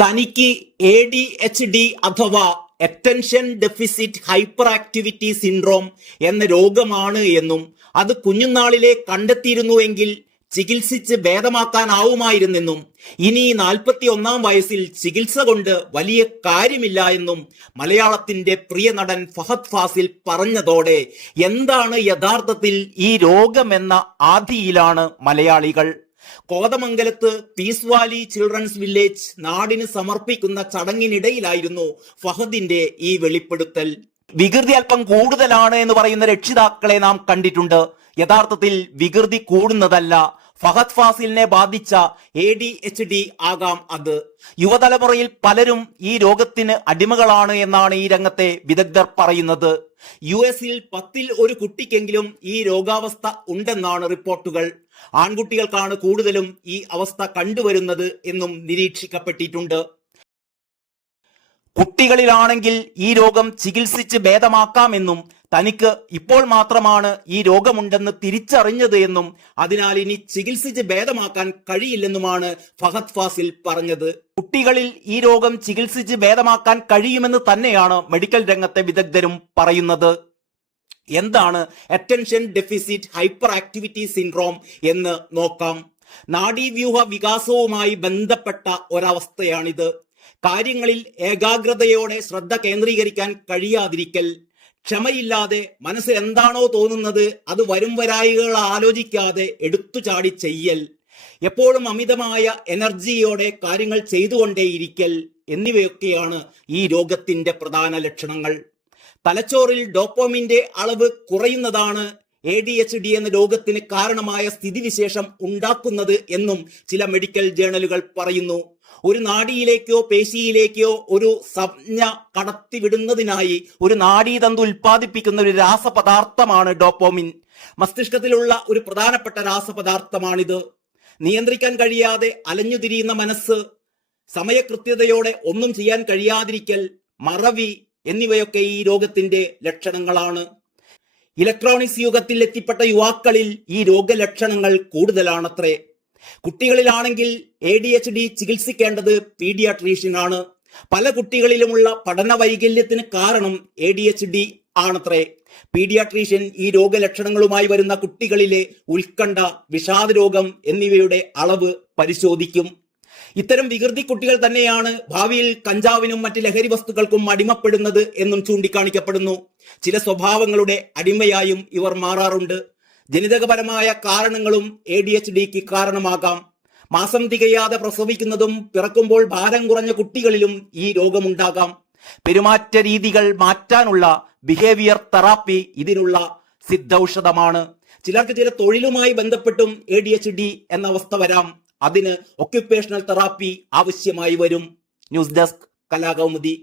തനിക്ക് ADHD അഥവാ attention deficit hyper activity syndrome എന്ന രോഗമാണ് എന്നും അത് കുഞ്ഞുനാളിലെ കണ്ടെത്തിയിരുന്നുവെങ്കിൽ ചികിത്സിച്ച് ഭേദമാക്കാനാവുമായിരുന്നെന്നും ഇനി 41 വയസ്സിൽ ചികിത്സ കൊണ്ട് വലിയ കാര്യമില്ല എന്നും മലയാളത്തിന്റെ പ്രിയ നടൻ ഫഹദ് ഫാസിൽ പറഞ്ഞതോടെ എന്താണ് യഥാർത്ഥത്തിൽ ഈ രോഗമെന്ന ആധിയിലാണ് മലയാളികൾ. കോതമംഗലത്ത് പീസ് വാലി ചിൽഡ്രൻസ് വില്ലേജ് നാടിന് സമർപ്പിക്കുന്ന ചടങ്ങിനിടയിലായിരുന്നു ഫഹദിന്റെ ഈ വെളിപ്പെടുത്തൽ. വികൃതി അല്പം കൂടുതലാണ് എന്ന് പറയുന്ന രക്ഷിതാക്കളെ നാം കണ്ടിട്ടുണ്ട്. യഥാർത്ഥത്തിൽ വികൃതി കൂടുന്നതല്ല, ഫഹദ് ഫാസിലിനെ ബാധിച്ച ADHD ആകാം അത്. യുവതലമുറയിൽ പലരും ഈ രോഗത്തിന് അടിമകളാണ് എന്നാണ് ഈ രംഗത്തെ വിദഗ്ധർ പറയുന്നത്. US 10ൽ ഒരു കുട്ടിക്കെങ്കിലും ഈ രോഗാവസ്ഥ ഉണ്ടെന്നാണ് റിപ്പോർട്ടുകൾ. ആൺകുട്ടികൾക്കാണ് കൂടുതലും ഈ അവസ്ഥ കണ്ടുവരുന്നത് എന്നും നിരീക്ഷിക്കപ്പെട്ടിട്ടുണ്ട്. കുട്ടികളിലാണെങ്കിൽ ഈ രോഗം ചികിത്സിച്ച് ഭേദമാക്കാമെന്നും തനിക്ക് ഇപ്പോൾ മാത്രമാണ് ഈ രോഗമുണ്ടെന്ന് തിരിച്ചറിഞ്ഞത് എന്നും അതിനാൽ ഇനി ചികിത്സിച്ച് ഭേദമാക്കാൻ കഴിയില്ലെന്നുമാണ് ഫഹദ് ഫാസിൽ പറഞ്ഞത്. കുട്ടികളിൽ ഈ രോഗം ചികിത്സിച്ച് ഭേദമാക്കാൻ കഴിയുമെന്ന് തന്നെയാണ് മെഡിക്കൽ രംഗത്തെ വിദഗ്ധരും പറയുന്നത്. എന്താണ് attention deficit hyper activity syndrome എന്ന് നോക്കാം. നാഡീവ്യൂഹ വികാസവുമായി ബന്ധപ്പെട്ട ഒരവസ്ഥയാണിത്. കാര്യങ്ങളിൽ ഏകാഗ്രതയോടെ ശ്രദ്ധ കേന്ദ്രീകരിക്കാൻ കഴിയാതിരിക്കൽ, ക്ഷമയില്ലാതെ മനസ്സിൽ എന്താണോ തോന്നുന്നത് അത് വരും വരായികൾ ആലോചിക്കാതെ എടുത്തുചാടി ചെയ്യൽ, എപ്പോഴും അമിതമായ എനർജിയോടെ കാര്യങ്ങൾ ചെയ്തുകൊണ്ടേയിരിക്കൽ എന്നിവയൊക്കെയാണ് ഈ രോഗത്തിന്റെ പ്രധാന ലക്ഷണങ്ങൾ. തലച്ചോറിൽ ഡോപ്പമിന്റെ അളവ് കുറയുന്നതാണ് ADHD എന്ന രോഗത്തിന് കാരണമായ സ്ഥിതിവിശേഷം ഉണ്ടാക്കുന്നത് എന്നും ചില മെഡിക്കൽ ജേണലുകൾ പറയുന്നു. ഒരു നാഡിയിലേക്കോ പേശിയിലേക്കോ ഒരു സംജ്ഞ കടത്തിവിടുന്നതിനായി ഒരു നാഡീതന്തു ഉൽപ്പാദിപ്പിക്കുന്ന ഒരു രാസപദാർത്ഥമാണ് ഡോപ്പോമിൻ. മസ്തിഷ്കത്തിലുള്ള ഒരു പ്രധാനപ്പെട്ട രാസപദാർത്ഥമാണിത്. നിയന്ത്രിക്കാൻ കഴിയാതെ അലഞ്ഞുതിരിയുന്ന മനസ്സ്, സമയകൃത്യതയോടെ ഒന്നും ചെയ്യാൻ കഴിയാതിരിക്കൽ, മറവി എന്നിവയൊക്കെ ഈ രോഗത്തിന്റെ ലക്ഷണങ്ങളാണ്. ഇലക്ട്രോണിക്സ് യുഗത്തിൽ എത്തിപ്പെട്ട യുവാക്കളിൽ ഈ രോഗലക്ഷണങ്ങൾ കൂടുതലാണത്രേ. കുട്ടികളിലാണെങ്കിൽ ADHD ചികിത്സിക്കേണ്ടത് പീഡിയാട്രീഷ്യനാണ്. പല കുട്ടികളിലുമുള്ള പഠന വൈകല്യത്തിന് കാരണം ADHD ആണത്രേ. പീഡിയാട്രീഷ്യൻ ഈ രോഗലക്ഷണങ്ങളുമായി വരുന്ന കുട്ടികളിലെ ഉത്കണ്ഠ, വിഷാദരോഗം എന്നിവയുടെ അളവ് പരിശോധിക്കും. ഇത്തരം വികൃതി കുട്ടികൾ തന്നെയാണ് ഭാവിയിൽ കഞ്ചാവിനും മറ്റ് ലഹരി വസ്തുക്കൾക്കും അടിമപ്പെടുന്നത് എന്നും ചൂണ്ടിക്കാണിക്കപ്പെടുന്നു. ചില സ്വഭാവങ്ങളുടെ അടിമയായും ഇവർ മാറാറുണ്ട്. ജനിതകപരമായ കാരണങ്ങളും ADHDക്ക് കാരണമാകാം. മാസം തികയാതെ പ്രസവിക്കുന്നതും പിറക്കുമ്പോൾ ഭാരം കുറഞ്ഞ കുട്ടികളിലും ഈ രോഗമുണ്ടാകാം. പെരുമാറ്റ രീതികൾ മാറ്റാനുള്ള ബിഹേവിയർ തെറാപ്പി ഇതിനുള്ള സിദ്ധൌഷധമാണ്. ചിലർക്ക് ചില തൊഴിലുമായി ബന്ധപ്പെട്ടും ADHD എന്ന അവസ്ഥ വരാം. അതിന് ഒക്യുപേഷണൽ തെറാപ്പി ആവശ്യമായി വരും. News desk, Kalakaumudi.